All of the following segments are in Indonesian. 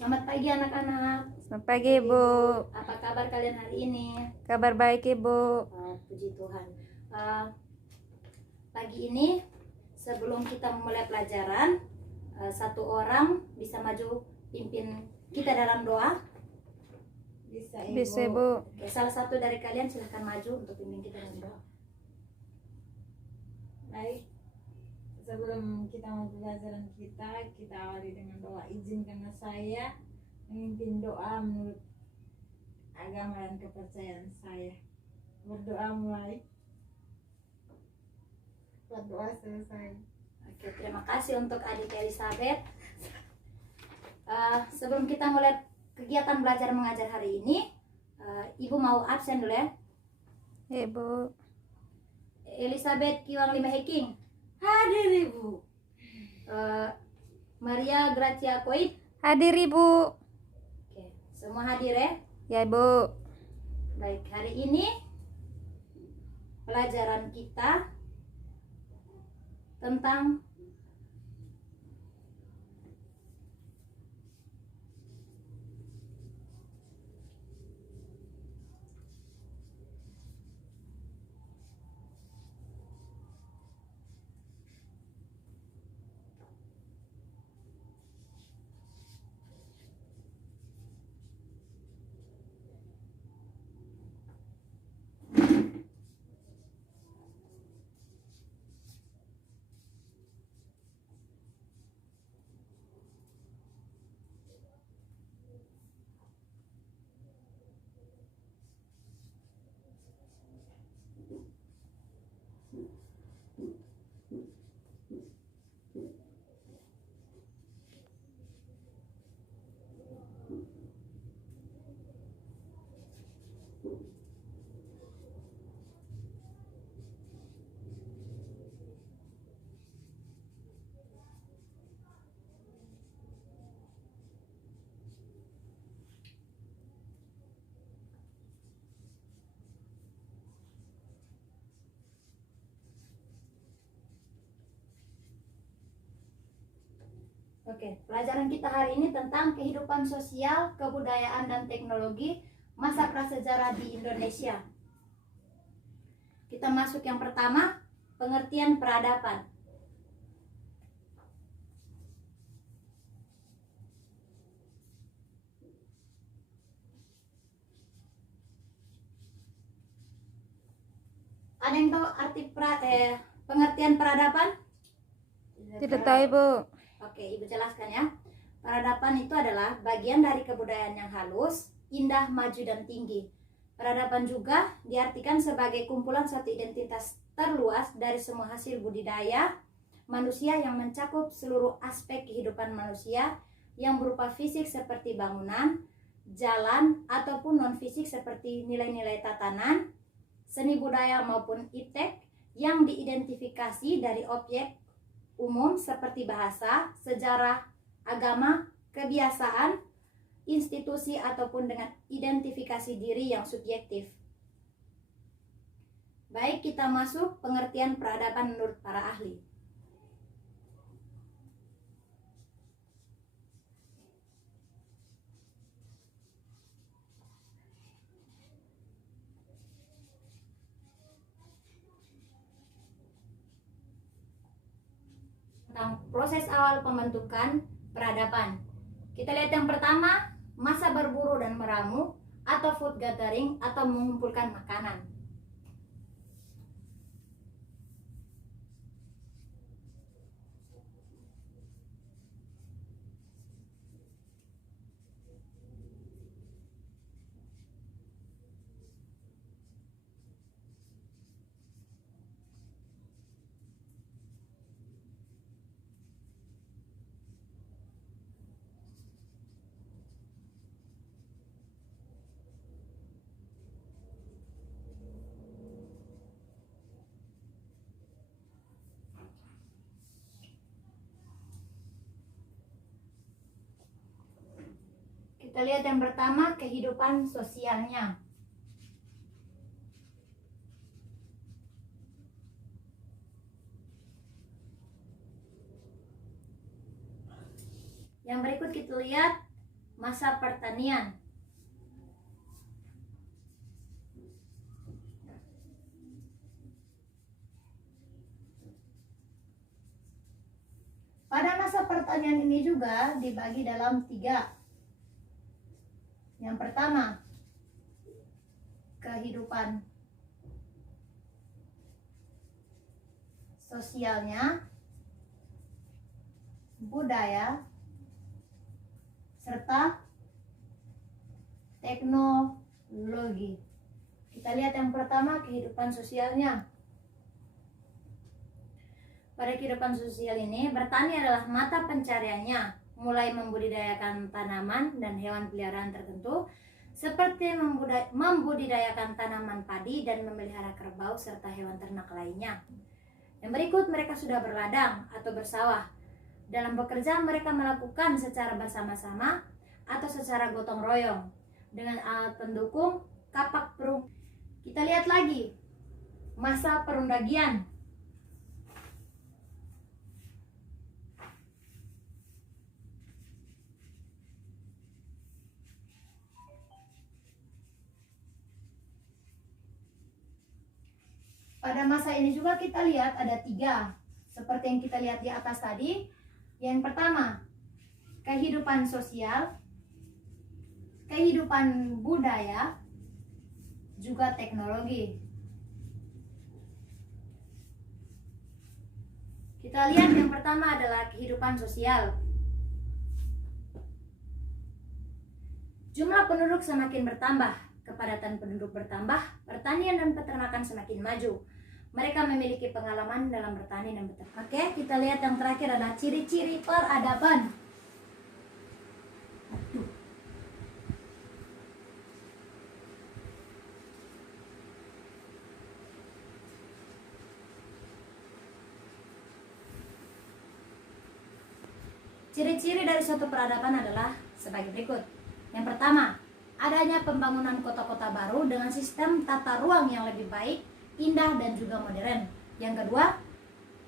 Selamat pagi anak-anak. Selamat pagi, Ibu. Apa kabar kalian hari ini? Kabar baik, Ibu. Puji Tuhan. Pagi ini sebelum kita memulai pelajaran, satu orang bisa maju pimpin kita dalam doa. Bisa, Ibu. Oke, salah satu dari kalian silahkan maju untuk pimpin kita dalam doa. Baik, sebelum kita mau pelajaran kita awali dengan doa. Izinkanlah saya memimpin doa menurut agama dan kepercayaan saya. Berdoa mulai, berdoa selesai. Oke, terima kasih untuk adik Elizabeth. Sebelum kita mulai kegiatan belajar mengajar hari ini, Ibu mau absen dulu ya. Ibu. Elizabeth Kiwang Lima Heking, Hadir Ibu. Maria Gracia Koit. Hadir, Ibu. Oke, semua hadir ya. Ya, Ibu. Baik, hari ini pelajaran kita tentang pelajaran kita hari ini tentang kehidupan sosial, kebudayaan, dan teknologi masa prasejarah di Indonesia. Kita masuk yang pertama, pengertian peradaban. Ada yang tahu arti pengertian peradaban? Tidak tahu, Ibu. Oke, Ibu jelaskan ya. Peradaban itu adalah bagian dari kebudayaan yang halus, indah, maju, dan tinggi. Peradaban juga diartikan sebagai kumpulan suatu identitas terluas dari semua hasil budidaya manusia yang mencakup seluruh aspek kehidupan manusia yang berupa fisik seperti bangunan, jalan, ataupun non-fisik seperti nilai-nilai tatanan, seni budaya maupun iptek yang diidentifikasi dari objek umum seperti bahasa, sejarah, agama, kebiasaan, institusi, ataupun dengan identifikasi diri yang subjektif. Baik, kita masuk pengertian peradaban menurut para ahli. Tentang proses awal pembentukan peradaban. Kita lihat yang pertama, masa berburu dan meramu atau food gathering atau mengumpulkan makanan. Kita lihat yang pertama, kehidupan sosialnya. Yang berikut kita lihat masa pertanian. Pada masa pertanian ini juga dibagi dalam 3. Yang pertama, kehidupan sosialnya, budaya, serta teknologi. Kita lihat yang pertama, kehidupan sosialnya. Pada kehidupan sosial ini, bertani adalah mata pencariannya, mulai membudidayakan tanaman dan hewan peliharaan tertentu, seperti membudidayakan tanaman padi dan memelihara kerbau serta hewan ternak lainnya. Yang berikut, mereka sudah berladang atau bersawah. Dalam bekerja, mereka melakukan secara bersama-sama atau secara gotong royong dengan alat pendukung, kapak perung. Kita lihat lagi masa perundagian. Pada masa ini juga kita lihat ada 3, seperti yang kita lihat di atas tadi. Yang pertama, kehidupan sosial, kehidupan budaya, juga teknologi. Kita lihat yang pertama adalah kehidupan sosial. Jumlah penduduk semakin bertambah, kepadatan penduduk bertambah, pertanian dan peternakan semakin maju. Mereka memiliki pengalaman dalam bertani dan beternak. Oke, kita lihat yang terakhir adalah ciri-ciri peradaban. Ciri-ciri dari suatu peradaban adalah sebagai berikut. Yang pertama, adanya pembangunan kota-kota baru dengan sistem tata ruang yang lebih baik, indah dan juga modern. Yang kedua,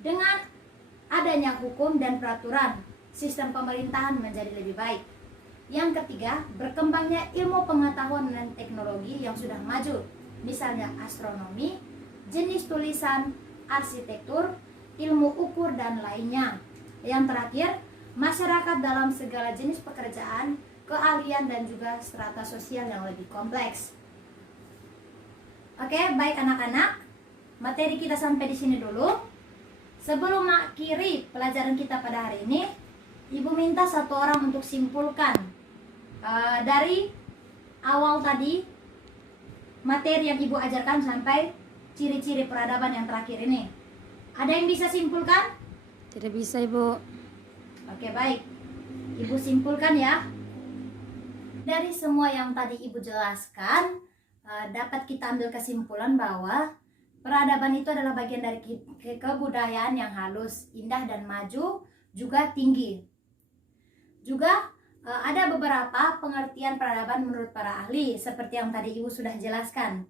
dengan adanya hukum dan peraturan, sistem pemerintahan menjadi lebih baik. Yang ketiga, berkembangnya ilmu pengetahuan dan teknologi yang sudah maju, misalnya astronomi, jenis tulisan, arsitektur, ilmu ukur dan lainnya. Yang terakhir, masyarakat dalam segala jenis pekerjaan, keahlian dan juga strata sosial yang lebih kompleks. Oke, baik anak-anak, materi kita sampai di sini dulu. Sebelum mengakhiri pelajaran kita pada hari ini, Ibu minta satu orang untuk simpulkan dari awal tadi materi yang Ibu ajarkan sampai ciri-ciri peradaban yang terakhir ini. Ada yang bisa simpulkan? Tidak bisa, Ibu. Oke, baik. Ibu simpulkan ya. Dari semua yang tadi Ibu jelaskan, dapat kita ambil kesimpulan bahwa peradaban itu adalah bagian dari kebudayaan yang halus, indah dan maju, juga tinggi. Juga ada beberapa pengertian peradaban menurut para ahli, seperti yang tadi Ibu sudah jelaskan.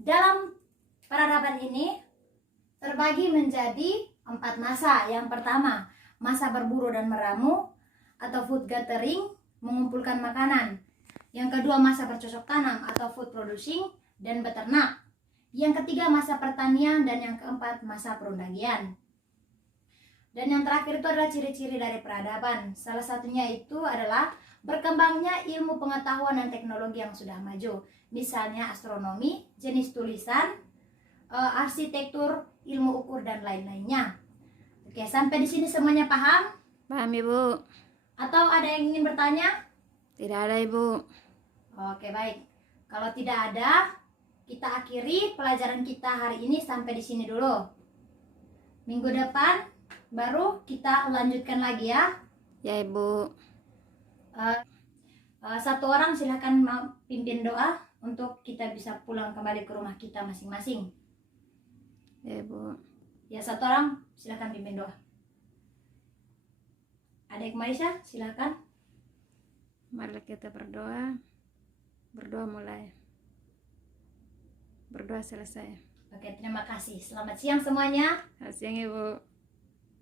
Dalam peradaban ini terbagi menjadi 4 masa. Yang pertama, masa berburu dan meramu atau food gathering, mengumpulkan makanan. Yang kedua, masa bercocok tanam atau food producing dan beternak. Yang ketiga, masa pertanian, dan yang keempat, masa perundagian. Dan yang terakhir itu adalah ciri-ciri dari peradaban. Salah satunya itu adalah berkembangnya ilmu pengetahuan dan teknologi yang sudah maju. Misalnya astronomi, jenis tulisan, arsitektur, ilmu ukur dan lain-lainnya. Oke, sampai di sini semuanya paham? Paham, Ibu? Atau ada yang ingin bertanya? Tidak ada, Ibu. Oke, baik. Kalau tidak ada, kita akhiri pelajaran kita hari ini sampai di sini dulu. Minggu depan baru kita lanjutkan lagi ya. Ya, Ibu. Satu orang silakan pimpin doa untuk kita bisa pulang kembali ke rumah kita masing-masing. Ya, Ibu. Ya, satu orang silakan pimpin doa. Adik Maisha, silakan. Mari kita berdoa. Berdoa mulai. Berdoa selesai. Oke, terima kasih. Selamat siang semuanya. Selamat siang, Ibu.